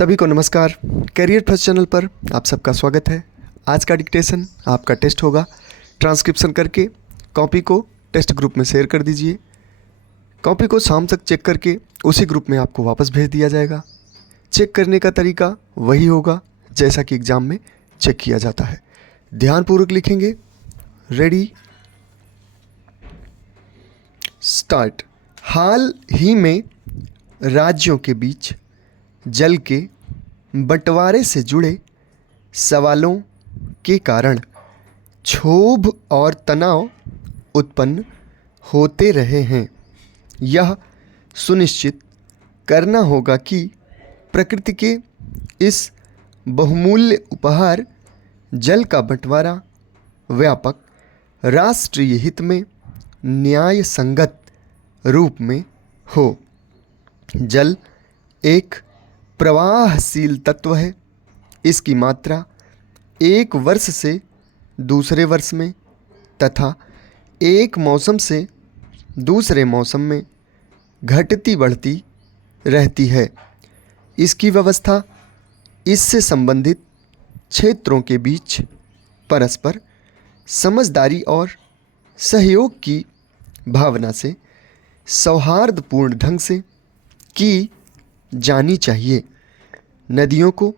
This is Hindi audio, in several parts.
सभी को नमस्कार। करियर फर्स्ट चैनल पर आप सबका स्वागत है। आज का डिक्टेशन आपका टेस्ट होगा। ट्रांसक्रिप्शन करके कॉपी को टेस्ट ग्रुप में शेयर कर दीजिए। कॉपी को शाम तक चेक करके उसी ग्रुप में आपको वापस भेज दिया जाएगा। चेक करने का तरीका वही होगा जैसा कि एग्ज़ाम में चेक किया जाता है। ध्यानपूर्वक लिखेंगे। Ready start. हाल ही में राज्यों के बीच जल के बंटवारे से जुड़े सवालों के कारण क्षोभ और तनाव उत्पन्न होते रहे हैं। यह सुनिश्चित करना होगा कि प्रकृति के इस बहुमूल्य उपहार जल का बंटवारा व्यापक राष्ट्रीय हित में न्याय संगत रूप में हो। जल एक प्रवाहशील तत्व है। इसकी मात्रा एक वर्ष से दूसरे वर्ष में तथा एक मौसम से दूसरे मौसम में घटती बढ़ती रहती है। इसकी व्यवस्था इससे संबंधित क्षेत्रों के बीच परस्पर समझदारी और सहयोग की भावना से सौहार्दपूर्ण ढंग से की जानी चाहिए। नदियों को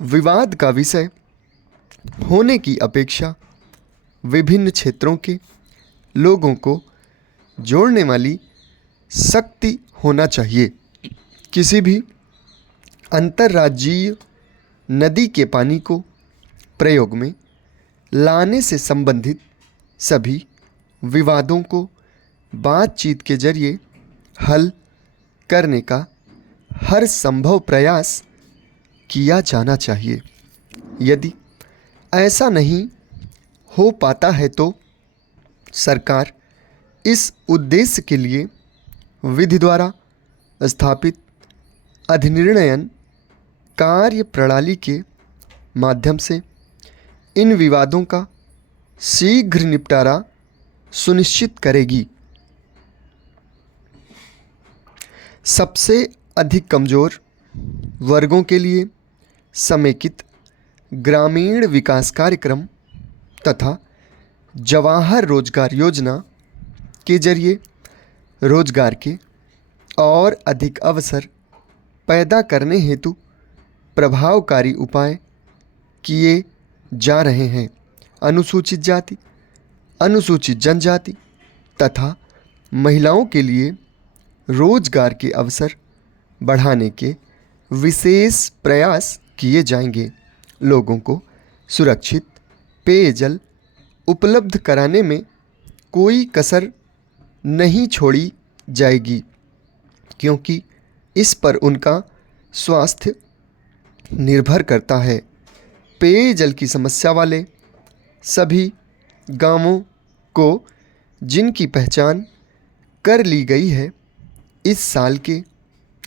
विवाद का विषय होने की अपेक्षा विभिन्न क्षेत्रों के लोगों को जोड़ने वाली शक्ति होना चाहिए। किसी भी अंतर्राज्यीय नदी के पानी को प्रयोग में लाने से संबंधित सभी विवादों को बातचीत के जरिए हल करने का हर संभव प्रयास किया जाना चाहिए। यदि ऐसा नहीं हो पाता है तो सरकार इस उद्देश्य के लिए विधि द्वारा स्थापित अधिनिर्णयन कार्य प्रणाली के माध्यम से इन विवादों का शीघ्र निपटारा सुनिश्चित करेगी। सबसे अधिक कमज़ोर वर्गों के लिए समेकित ग्रामीण विकास कार्यक्रम तथा जवाहर रोजगार योजना के जरिए रोजगार के और अधिक अवसर पैदा करने हेतु प्रभावकारी उपाय किए जा रहे हैं। अनुसूचित जाति, अनुसूचित जनजाति तथा महिलाओं के लिए रोजगार के अवसर बढ़ाने के विशेष प्रयास किए जाएंगे। लोगों को सुरक्षित पेयजल उपलब्ध कराने में कोई कसर नहीं छोड़ी जाएगी, क्योंकि इस पर उनका स्वास्थ्य निर्भर करता है। पेयजल की समस्या वाले सभी गांवों को जिनकी पहचान कर ली गई है, इस साल के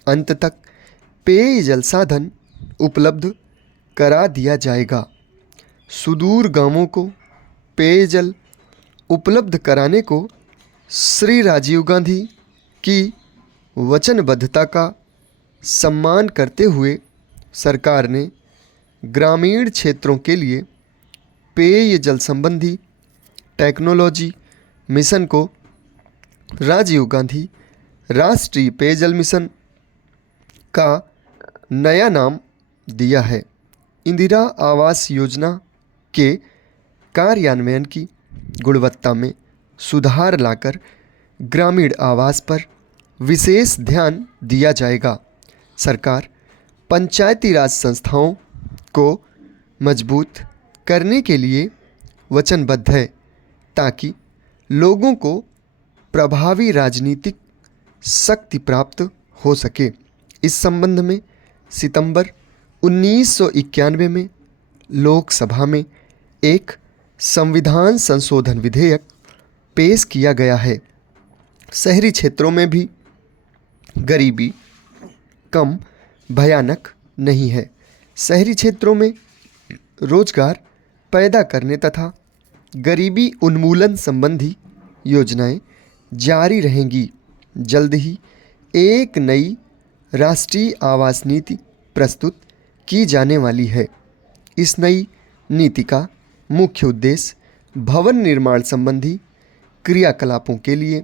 अंत तक पेयजल साधन उपलब्ध करा दिया जाएगा। सुदूर गांवों को पेयजल उपलब्ध कराने को श्री राजीव गांधी की वचनबद्धता का सम्मान करते हुए सरकार ने ग्रामीण क्षेत्रों के लिए पेयजल संबंधी टेक्नोलॉजी मिशन को राजीव गांधी राष्ट्रीय पेयजल मिशन का नया नाम दिया है। इंदिरा आवास योजना के कार्यान्वयन की गुणवत्ता में सुधार लाकर ग्रामीण आवास पर विशेष ध्यान दिया जाएगा। सरकार पंचायती राज संस्थाओं को मजबूत करने के लिए वचनबद्ध है, ताकि लोगों को प्रभावी राजनीतिक शक्ति प्राप्त हो सके। इस संबंध में सितंबर 1991 में लोकसभा में एक संविधान संशोधन विधेयक पेश किया गया है। शहरी क्षेत्रों में भी गरीबी कम भयानक नहीं है। शहरी क्षेत्रों में रोजगार पैदा करने तथा गरीबी उन्मूलन संबंधी योजनाएं जारी रहेंगी। जल्द ही एक नई राष्ट्रीय आवास नीति प्रस्तुत की जाने वाली है। इस नई नीति का मुख्य उद्देश्य भवन निर्माण संबंधी क्रियाकलापों के लिए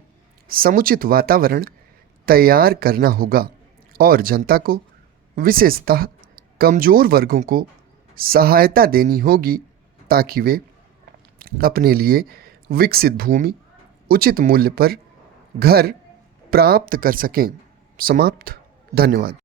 समुचित वातावरण तैयार करना होगा और जनता को, विशेषतः कमज़ोर वर्गों को सहायता देनी होगी ताकि वे अपने लिए विकसित भूमि उचित मूल्य पर घर प्राप्त कर सकें। समाप्त। धन्यवाद।